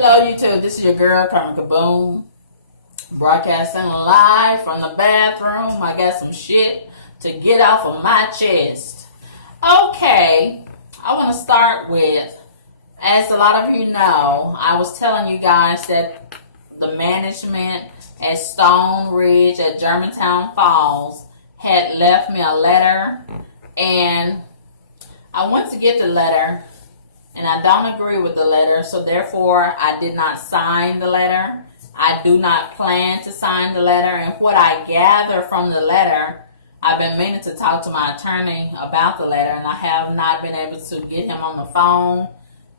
Hello YouTube, this is your girl Karma Kaboom, broadcasting live from the bathroom. I got some shit to get off of my chest. Okay, I want to start with, as a lot of you know, I was telling you guys that the management at Stoneridge at Germantown Falls had left me a letter, and I went to get the letter, and I don't agree with the letter, so therefore I did not sign the letter. I do not plan to sign the letter, and what I gather from the letter, I've been meaning to talk to my attorney about the letter, and I have not been able to get him on the phone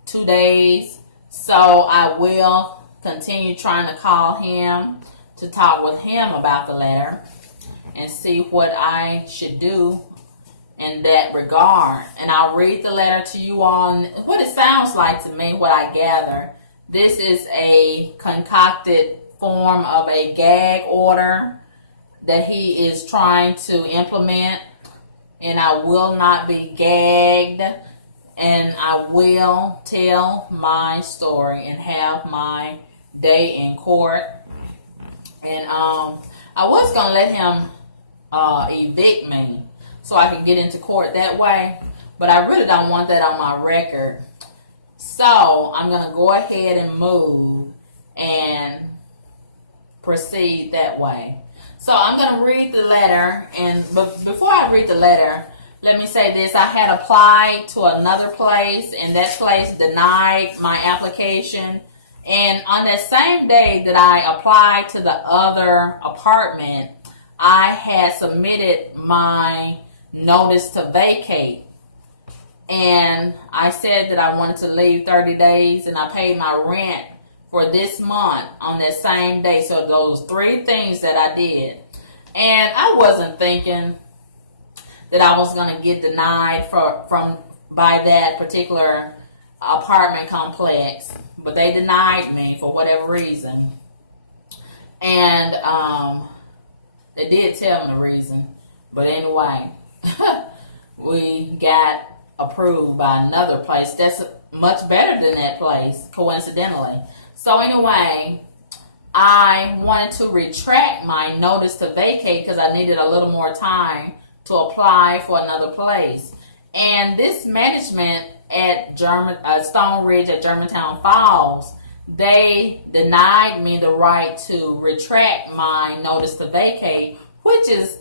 2 days, so I will continue trying to call him to talk with him about the letter and see what I should do in that regard. And I'll read the letter to you all. What it sounds like to me, what I gather, this is a concocted form of a gag order that he is trying to implement, and I will not be gagged, and I will tell my story and have my day in court. And I was gonna let him evict me so I can get into court that way, but I really don't want that on my record. So I'm going to go ahead and move and proceed that way. So I'm going to read the letter, but before I read the letter, let me say this. I had applied to another place, and that place denied my application. And on that same day that I applied to the other apartment, I had submitted my notice to vacate, and I said that I wanted to leave 30 days, and I paid my rent for this month on that same day. So those 3 things that I did, and I wasn't thinking that I was going to get denied by that particular apartment complex, but they denied me for whatever reason, and they did tell me the reason, but anyway, we got approved by another place that's much better than that place, coincidentally. So anyway, I wanted to retract my notice to vacate because I needed a little more time to apply for another place. And this management at Stoneridge at Germantown Falls, they denied me the right to retract my notice to vacate, which is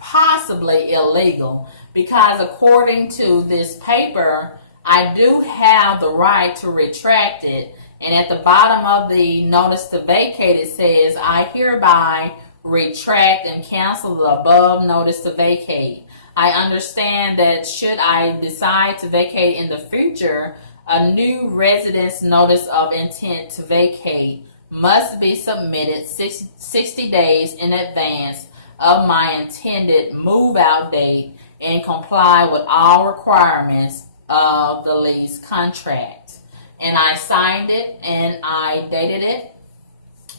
possibly illegal, because according to this paper, I do have the right to retract it. And at the bottom of the notice to vacate, it says, I hereby retract and cancel the above notice to vacate. I understand that should I decide to vacate in the future, a new residence notice of intent to vacate must be submitted 60 days in advance of my intended move-out date and comply with all requirements of the lease contract. And I signed it and I dated it,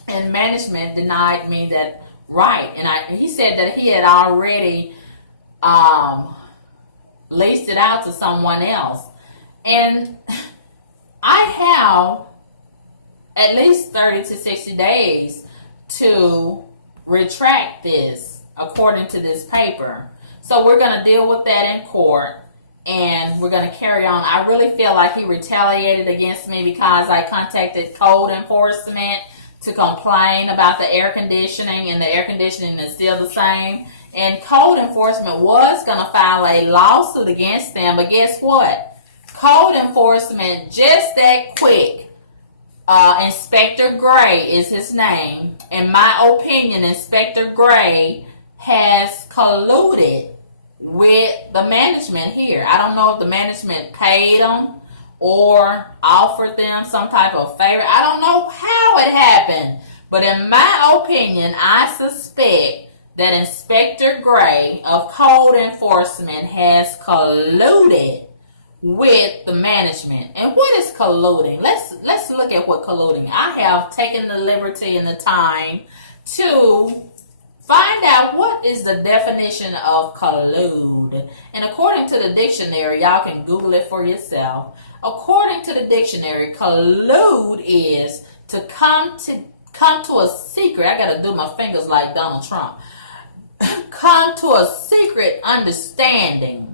and management denied me that right. And he said that he had already leased it out to someone else. And I have at least 30 to 60 days to retract this according to this paper. So we're going to deal with that in court, and we're going to carry on. I really feel like he retaliated against me because I contacted code enforcement to complain about the air conditioning, and the air conditioning is still the same. And code enforcement was going to file a lawsuit against them, but guess what? Code enforcement, just that quick, Inspector Gray is his name. In my opinion, Inspector Gray has colluded with the management here. I don't know if the management paid them or offered them some type of favor. I don't know how it happened, but in my opinion, I suspect that Inspector Gray of Code Enforcement has colluded with the management. And what is colluding? Let's look at what colluding. I have taken the liberty and the time to find out what is the definition of collude. And according to the dictionary, y'all can Google it for yourself. According to the dictionary, collude is to come to a secret. I gotta do my fingers like Donald Trump. Come to a secret understanding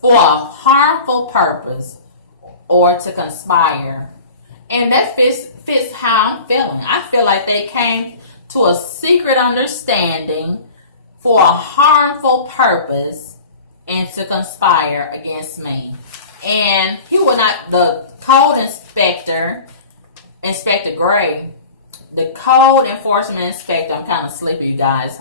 for a harmful purpose or to conspire. And that fits how I'm feeling. I feel like they came to a secret understanding for a harmful purpose and to conspire against me. And he will not, the code inspector, Inspector Gray, the code enforcement inspector, I'm kind of sleepy, you guys.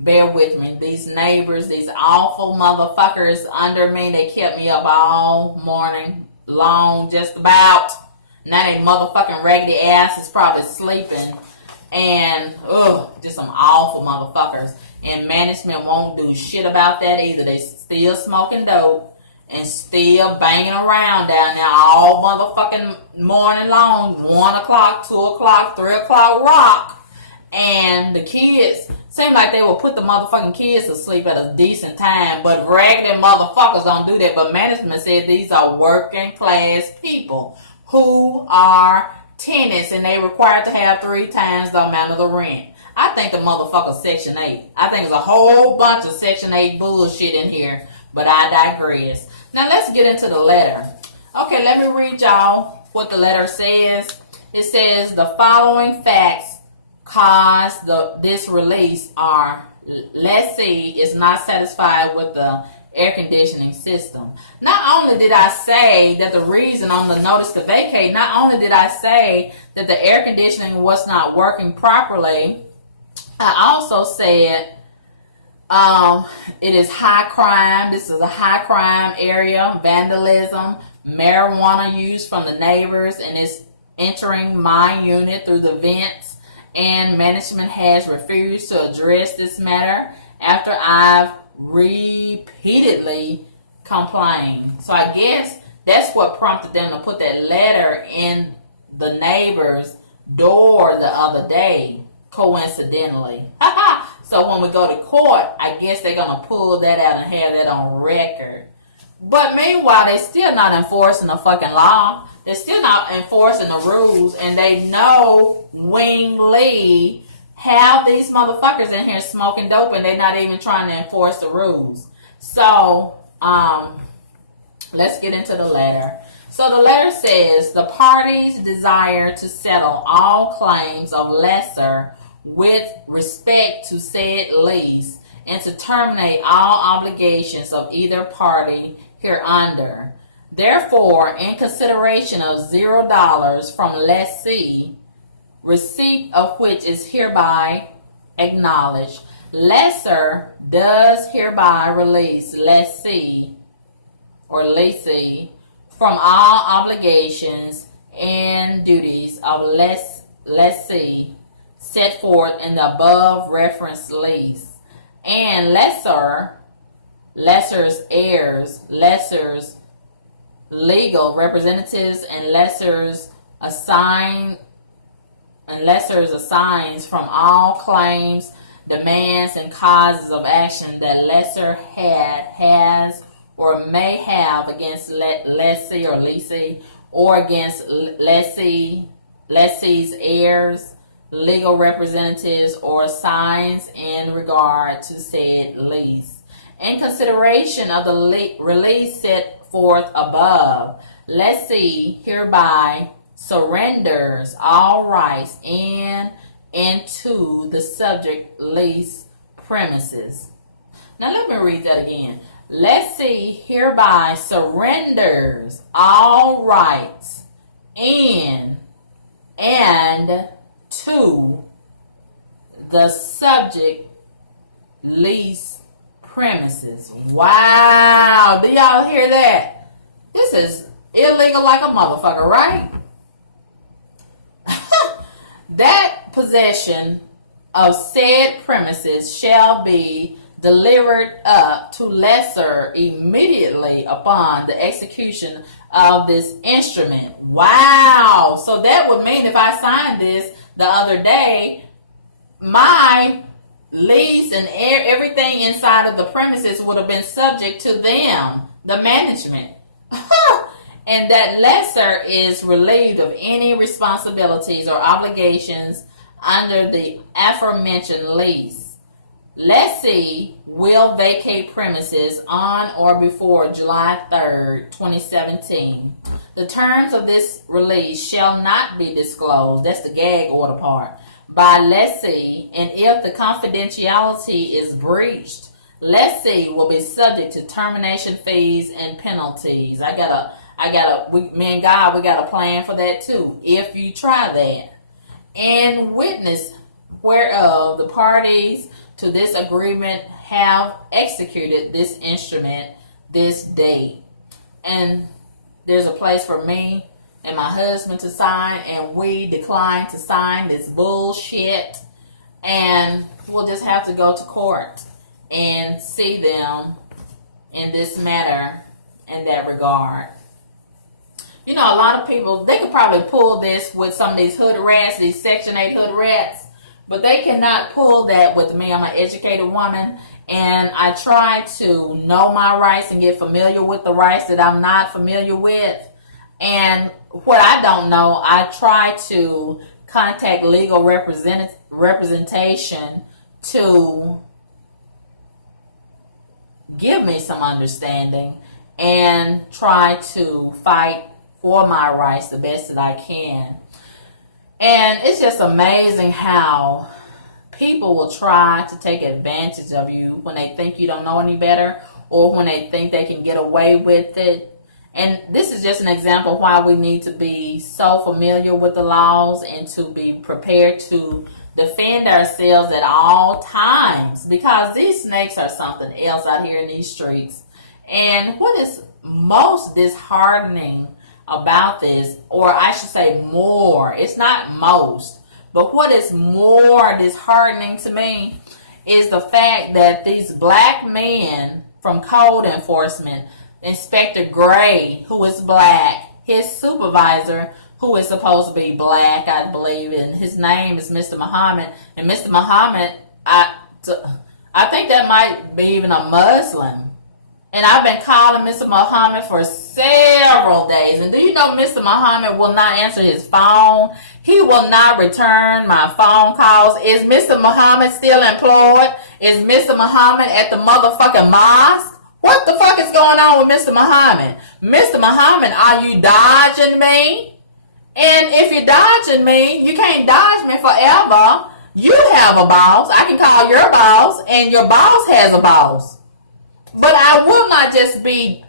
Bear with me. These neighbors, these awful motherfuckers under me, they kept me up all morning long, just about. Now they motherfucking raggedy ass is probably sleeping. And, just some awful motherfuckers. And management won't do shit about that either. They still smoking dope and still banging around down there all motherfucking morning long. 1 o'clock, 2 o'clock, 3 o'clock rock. And the kids, seem like they will put the motherfucking kids to sleep at a decent time, but raggedy motherfuckers don't do that. But management said these are working class people who are tenants and they required to have 3 times the amount of the rent. I think the motherfucker's Section 8. I think there's a whole bunch of Section 8 bullshit in here, but I digress. Now let's get into the letter. Okay, let me read y'all what the letter says. It says the following facts cause this release are: lessee is not satisfied with the air conditioning system. Not only did I say that the reason on the notice to vacate, not only did I say that the air conditioning was not working properly, I also said it is high crime. This is a high crime area, vandalism, marijuana use from the neighbors, and it's entering my unit through the vents. And management has refused to address this matter after I've repeatedly complained. So I guess that's what prompted them to put that letter in the neighbor's door the other day, coincidentally. So when we go to court, I guess they're going to pull that out and have that on record. But meanwhile, they're still not enforcing the fucking law. They're still not enforcing the rules, and they know Wing Lee have these motherfuckers in here smoking dope, and they're not even trying to enforce the rules. So, let's get into the letter. So the letter says, the parties desire to settle all claims of lesser with respect to said lease and to terminate all obligations of either party hereunder. Therefore, in consideration of $0 from lessee, receipt of which is hereby acknowledged, lesser does hereby release lessee or lessee from all obligations and duties of lessee set forth in the above referenced lease, and lesser's heirs, lesser's legal representatives, and lesser's assigns from all claims, demands, and causes of action that lesser has, or may have against lessee or leasee, or against lessee's heirs, legal representatives, or assigns in regard to said lease. In consideration of the release set forth above, lessee hereby surrenders all rights in and to the subject lease premises. Now let me read that again. Lessee hereby surrenders all rights in and to the subject lease premises. Wow, do y'all hear that? This is illegal like a motherfucker, right? That possession of said premises shall be delivered up to lesser immediately upon the execution of this instrument. Wow. So that would mean if I signed this the other day, my lease and everything inside of the premises would have been subject to them, the management. and that lessor is relieved of any responsibilities or obligations under the aforementioned lease. Lessee will vacate premises on or before July 3rd, 2017. The terms of this release shall not be disclosed, that's the gag order part, by lessee, and if the confidentiality is breached, lessee will be subject to termination fees and penalties. Me and God, we got a plan for that too, if you try that. And witness whereof the parties to this agreement have executed this instrument this day. And there's a place for me and my husband to sign, and we declined to sign this bullshit. And we'll just have to go to court and see them in this matter in that regard. You know, a lot of people, they could probably pull this with some of these hood rats, these Section 8 hood rats, but they cannot pull that with me. I'm an educated woman, and I try to know my rights and get familiar with the rights that I'm not familiar with. And what I don't know, I try to contact legal representation to give me some understanding and try to fight for my rights the best that I can. And it's just amazing how people will try to take advantage of you when they think you don't know any better, or when they think they can get away with it. And this is just an example of why we need to be so familiar with the laws and to be prepared to defend ourselves at all times, because these snakes are something else out here in these streets. And what is most disheartening about this, or I should say more, it's not most, but what is more disheartening to me is the fact that these black men from code enforcement, Inspector Gray, who is black, his supervisor, who is supposed to be black, I believe, and his name is Mr. Muhammad, and Mr. Muhammad, I think that might be even a Muslim. And I've been calling Mr. Muhammad for several days. And do you know Mr. Muhammad will not answer his phone? He will not return my phone calls. Is Mr. Muhammad still employed? Is Mr. Muhammad at the motherfucking mosque? What the fuck is going on with Mr. Muhammad? Mr. Muhammad, are you dodging me? And if you're dodging me, you can't dodge me forever. You have a boss. I can call your boss, and your boss has a boss. But I will not just be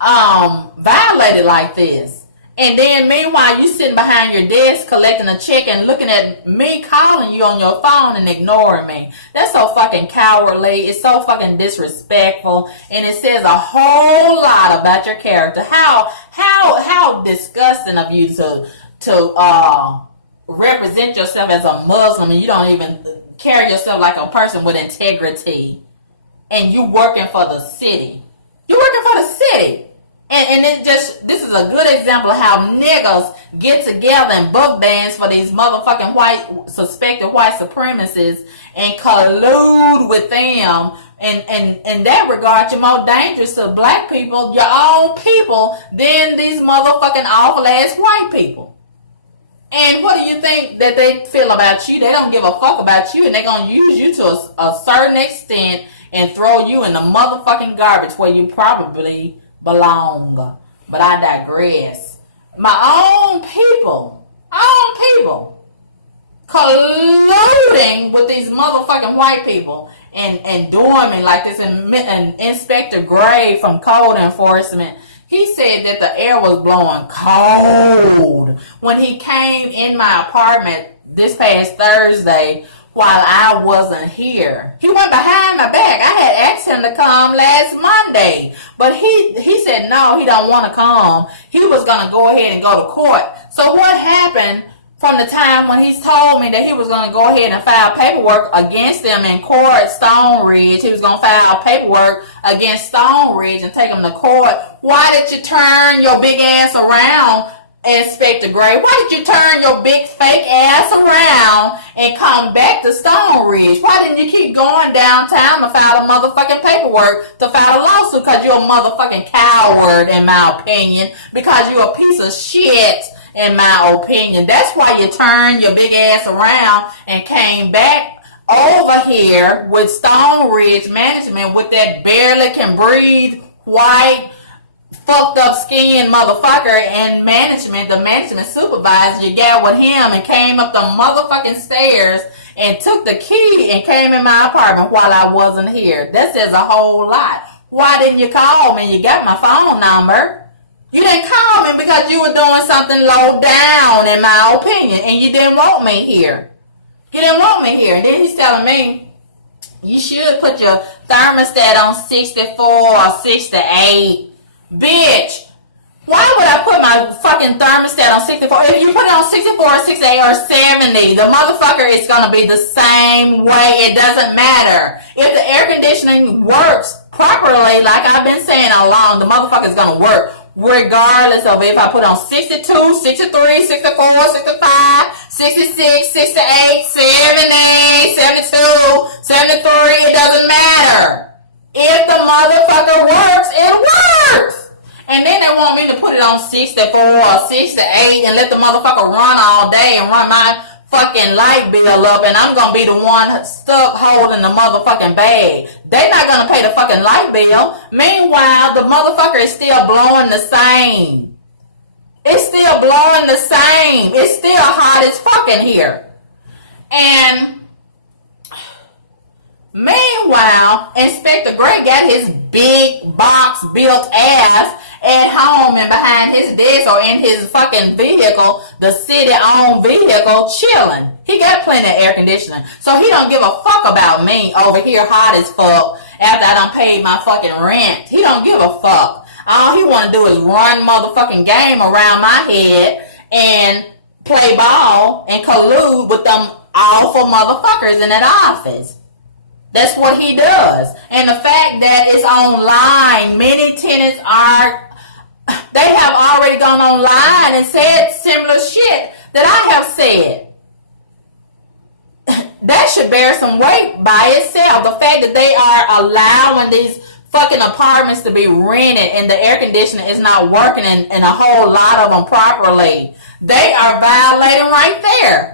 violated like this. And then meanwhile, you sitting behind your desk collecting a check and looking at me calling you on your phone and ignoring me. That's so fucking cowardly. It's so fucking disrespectful. And it says a whole lot about your character. How disgusting of you to represent yourself as a Muslim, and you don't even carry yourself like a person with integrity. And you working for the city. You're working for the city. And this is a good example of how niggas get together and book dance for these motherfucking suspected white supremacists and collude with them. And in that regard, you're more dangerous to black people, your own people, than these motherfucking awful ass white people. And what do you think that they feel about you? They don't give a fuck about you, and they're going to use you to a certain extent and throw you in the motherfucking garbage where you probably belong. But I digress. My own people colluding with these motherfucking white people and doing me like this. And Inspector Gray from Code Enforcement, he said that the air was blowing cold when he came in my apartment this past Thursday while I wasn't here. He went behind my back. I had asked him to come last Monday, but he said no, he don't want to come. He was going to go ahead and go to court. So what happened from the time when he's told me that he was going to go ahead and file paperwork against them in court, Stoneridge? He was going to file paperwork against Stoneridge and take them to court. Why did you turn your big ass around Inspector Gray, why did you turn your big fake ass around and come back to Stoneridge? Why didn't you keep going downtown to file a motherfucking paperwork to file a lawsuit? Because you're a motherfucking coward, in my opinion. Because you're a piece of shit, in my opinion. That's why you turned your big ass around and came back over here with Stoneridge management with that barely can breathe white fucked up skin motherfucker and management, the management supervisor. You got with him and came up the motherfucking stairs and took the key and came in my apartment while I wasn't here. That says a whole lot. Why didn't you call me? You got my phone number. You didn't call me because you were doing something low down, in my opinion, and you didn't want me here. You didn't want me here. And then he's telling me, you should put your thermostat on 64 or 68. Bitch, why would I put my fucking thermostat on 64? If you put it on 64 or 68 or 70, the motherfucker is going to be the same way. It doesn't matter. If the air conditioning works properly, like I've been saying all along, the motherfucker is going to work regardless of if I put on 62, 63, 64, 65, 66, 68, 70, 72, 73. It doesn't matter. If the motherfucker works, it works. And then they want me to put it on 64 or 68 and let the motherfucker run all day and run my fucking light bill up, and I'm going to be the one stuck holding the motherfucking bag. They're not going to pay the fucking light bill. Meanwhile, the motherfucker is still blowing the same. It's still blowing the same. It's still hot as fucking here. And meanwhile, Inspector Gray got his big box built ass at home and behind his desk or in his fucking vehicle, the city-owned vehicle, chilling. He got plenty of air conditioning. So he don't give a fuck about me over here hot as fuck after I done paid my fucking rent. He don't give a fuck. All he want to do is run motherfucking game around my head and play ball and collude with them awful motherfuckers in that office. That's what he does. And the fact that it's online, many tenants they have already gone online and said similar shit that I have said. That should bear some weight by itself. The fact that they are allowing these fucking apartments to be rented and the air conditioning is not working in a whole lot of them properly. They are violating right there.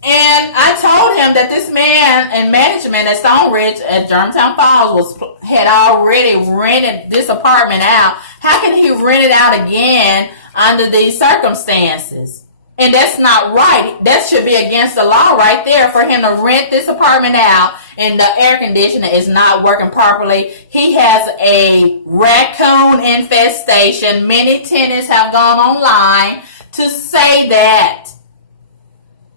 And I told him that this man in management at Stoneridge at Germantown Falls had already rented this apartment out. How can he rent it out again under these circumstances? And that's not right. That should be against the law right there for him to rent this apartment out and the air conditioner is not working properly. He has a raccoon infestation. Many tenants have gone online to say that.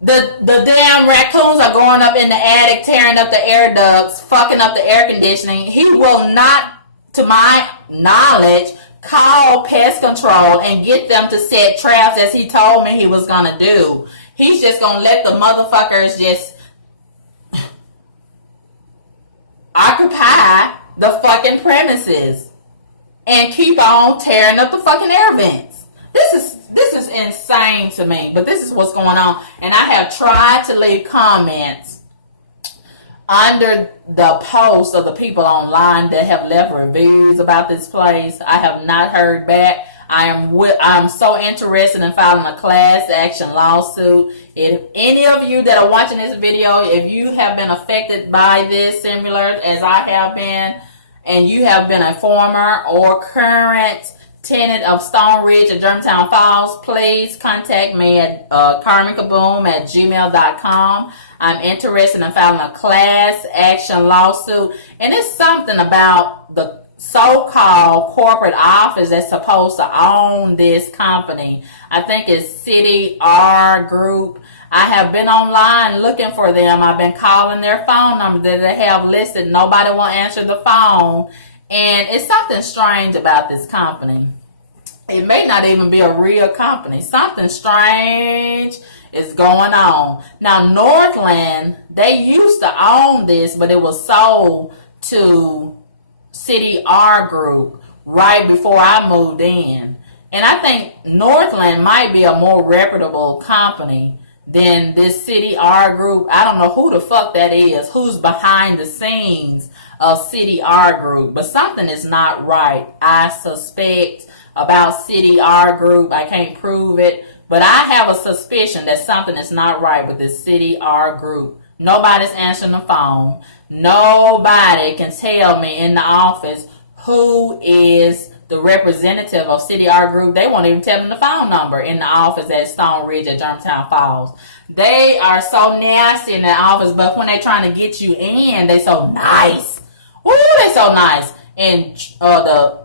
The damn raccoons are going up in the attic, tearing up the air ducts, fucking up the air conditioning. He will not, to my knowledge, call pest control and get them to set traps as he told me he was going to do. He's just going to let the motherfuckers just occupy the fucking premises and keep on tearing up the fucking air vents. This is insane to me, but this is what's going on. And I have tried to leave comments under the posts of the people online that have left reviews about this place. I have not heard back. I'm so interested in filing a class action lawsuit. If any of you that are watching this video, if you have been affected by this similar as I have been, and you have been a former or current tenant of Stoneridge at Germantown Falls, please contact me at carmenkaboom@gmail.com. I'm interested in filing a class action lawsuit. And it's something about the so-called corporate office that's supposed to own this company. I think it's City R Group. I have been online looking for them. I've been calling their phone number that they have listed. Nobody will answer the phone. And it's something strange about this company. It may not even be a real company. Something strange is going on. Now, Northland, they used to own this, but it was sold to City R Group right before I moved in. And I think Northland might be a more reputable company than this City R Group. I don't know who the fuck that is, who's behind the scenes of City R Group, but something is not right. I suspect about City R Group. I can't prove it, but I have a suspicion that something is not right with this City R Group. Nobody's answering the phone. Nobody can tell me in the office who is the representative of City R Group. They won't even tell them the phone number in the office at Stoneridge at Germantown Falls. They are so nasty in the office, but when they trying to get you in, they so nice. Ooh, they so nice. And the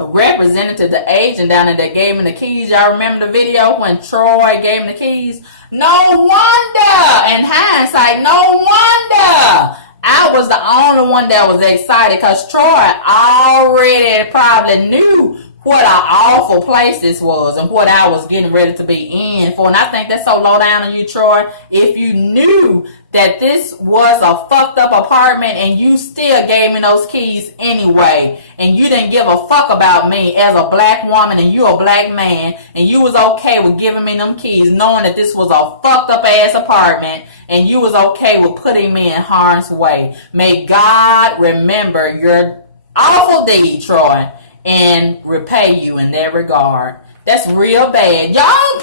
representative, the agent down there that gave me the keys, y'all remember the video when Troy gave me the keys? No wonder, in hindsight, no wonder I was the only one that was excited, because Troy already probably knew what an awful place this was and what I was getting ready to be in for. And I think that's so low down on you, Troy. If you knew that this was a fucked up apartment and you still gave me those keys anyway, and you didn't give a fuck about me as a black woman and you a black man, and you was okay with giving me them keys knowing that this was a fucked up ass apartment, and you was okay with putting me in harm's way. May God remember your awful deed, Troy, and repay you in that regard. That's real bad. Your own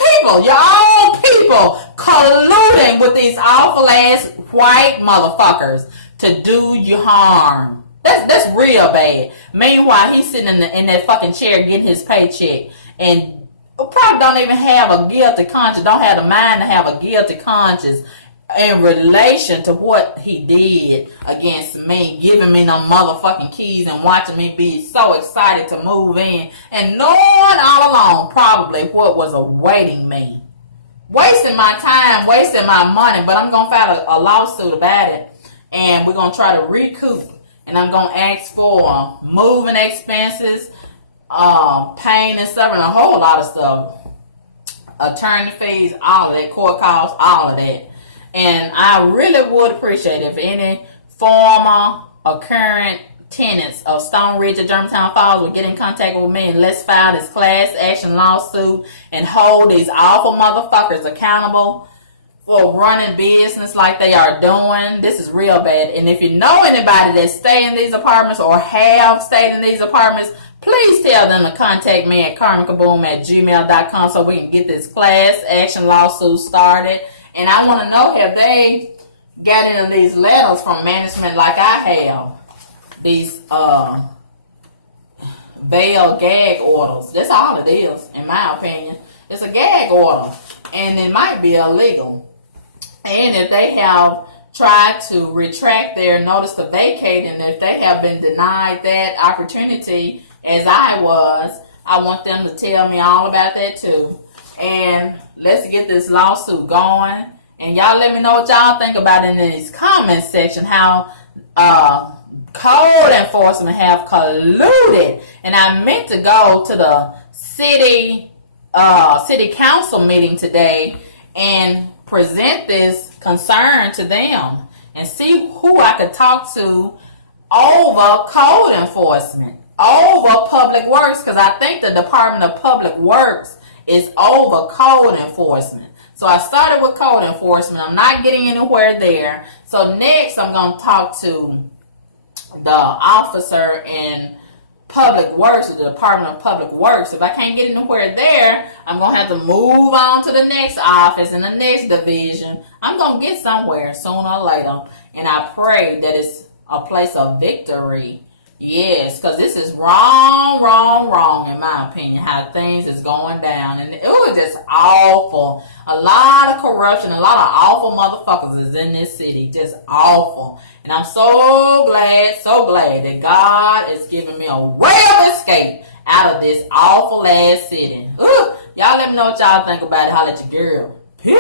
people colluding with these awful ass white motherfuckers to do you harm. That's real bad. Meanwhile, he's sitting in that fucking chair getting his paycheck and probably don't even have a guilty conscience, don't have the mind to have a guilty conscience in relation to what he did against me, giving me no motherfucking keys and watching me be so excited to move in and knowing all along probably what was awaiting me. Wasting my time, wasting my money, but I'm going to file a lawsuit about it, and we're going to try to recoup, and I'm going to ask for moving expenses, pain and stuff, and a whole lot of stuff. Attorney fees, all of that, court costs, all of that. And I really would appreciate it if any former or current tenants of Stoneridge or Germantown Falls would get in contact with me, and let's file this class action lawsuit and hold these awful motherfuckers accountable for running business like they are doing. This is real bad. And if you know anybody that stay in these apartments or have stayed in these apartments, please tell them to contact me at karmikaboom@gmail.com so we can get this class action lawsuit started. And I want to know, have they got any of these letters from management like I have? These bail gag orders. That's all it is, in my opinion. It's a gag order. And it might be illegal. And if they have tried to retract their notice to vacate, and if they have been denied that opportunity, as I was, I want them to tell me all about that too. And let's get this lawsuit going. And y'all let me know what y'all think about it in these comments section, how code enforcement have colluded. And I meant to go to the city council meeting today and present this concern to them and see who I could talk to over code enforcement, over public works, because I think the Department of Public Works is over code enforcement. So I started with code enforcement. I'm not getting anywhere there. So next I'm going to talk to the officer in Public Works, the Department of Public Works. If I can't get anywhere there, I'm going to have to move on to the next office in the next division. I'm going to get somewhere sooner or later. And I pray that it's a place of victory. Yes, because this is wrong, in my opinion, how things is going down. And it was just awful. A lot of corruption, a lot of awful motherfuckers is in this city. Just awful. And I'm so glad that God is giving me a way of escape out of this awful ass city. Y'all let me know what y'all think about it. Holla at your girl. Peace.